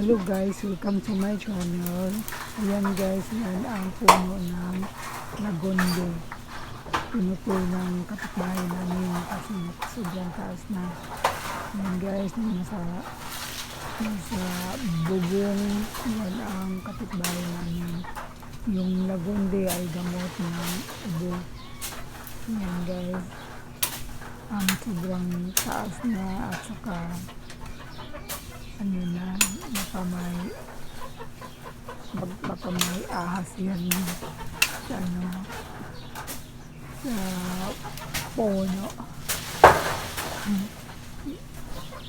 Hello guys, welcome to my channel. Ayan guys, yan ang puno ng lagonde. Pinupoy ng kapitbahay namin kasi sobrang taas na. Ayan guys, nasa bubong, yan ang kapitbahay namin. Yung lagonde ay gamot ng ubo. Ayan guys, ang sobrang taas na at saka ano na, baka may ahas yan sa sa puno.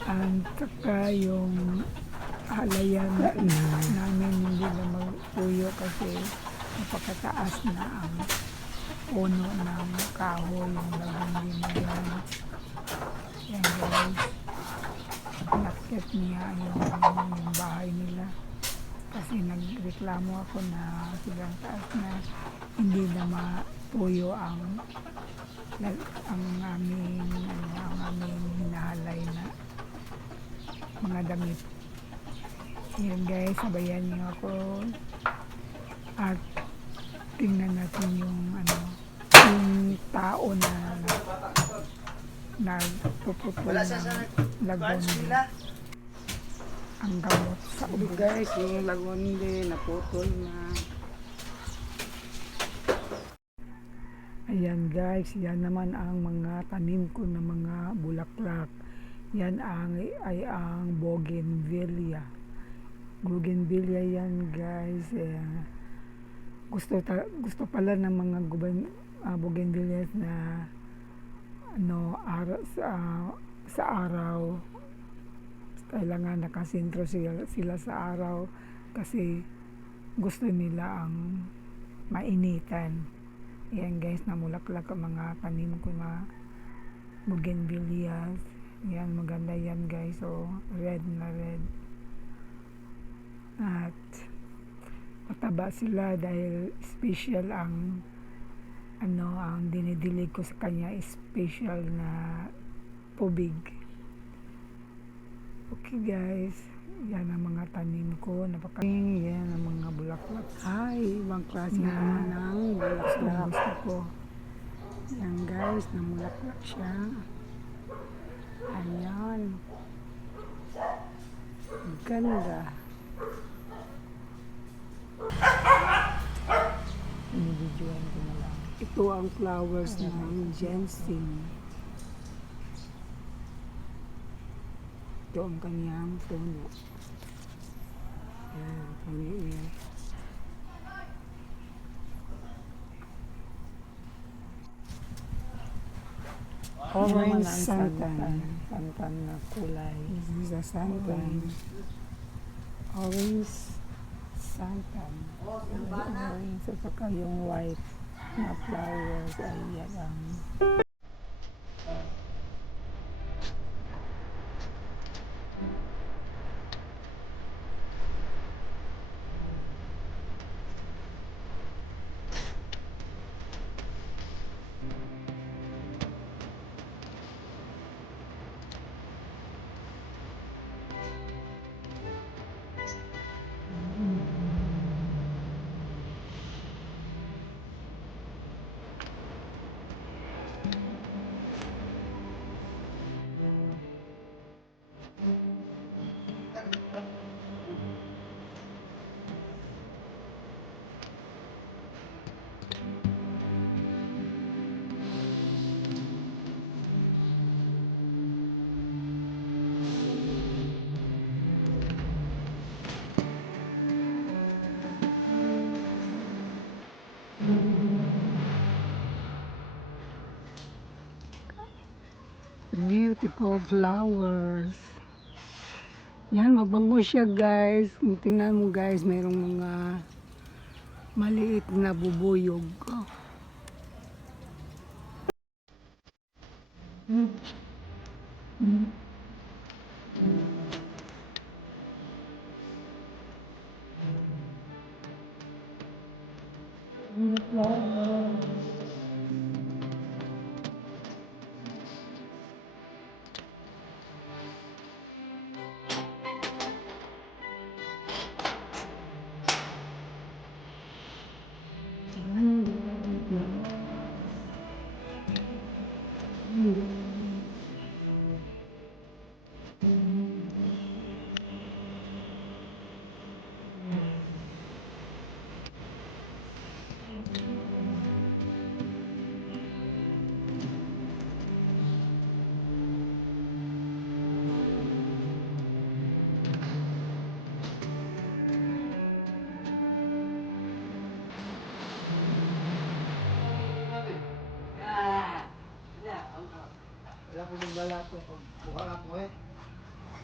At saka yung halayan namin hindi na magpuyo kasi napakataas na ang puno ng kahoy, yung lagundi na yan. Yan guys, nakit niya yung bahay nila kasi nagreklamo ako na sobrang taas na hindi na mapuyo ang aming hinahalay na mga damit. Yan guys, sabayan niyo ako at tingnan natin yung yung tao na nagpuputol ng lagonde. Ang gamot sa ubo. Guys, yung lagonde naputol na. Ayan guys, yan naman ang mga tanim ko na mga bulaklak. Yan ay ang bougainvillea. Bougainvillea yan guys. Gusto pala ng mga bougainvillea na sa araw. Kailangan nakasentro sila sa araw kasi gusto nila ang mainitan. Ayan guys, namulaklak ang mga tanim ko na bougainvillea. Yan, maganda yan guys. So, red na red. At mataba sila dahil special ang ang dinidilig ko sa kanya, special na tubig. Okay guys, yan ang mga tanim ko. Yan ang mga bulaklak. Ay, ibang klase naman ng bulaklak. Gusto ko. Yan guys, namulaklak siya. Ayan. Ganda. Binibidyoan ko na lang. Ito ang flowers ng ginseng. Ito ang kanyang puno. Ayan, puno niya. Orange santan. Santan na kulay. This is a santan. Orange santan. Orange at saka yung white na flowers ay yan ang Beautiful flowers. Yan, mabango siya guys. Tingnan mo guys, mayroong mga maliit na bubuyog.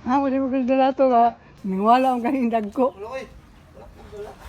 Ha, wala mo kong dala to ha. Ningwala ang kanindag ko. Wala ko eh. Wala ko dala.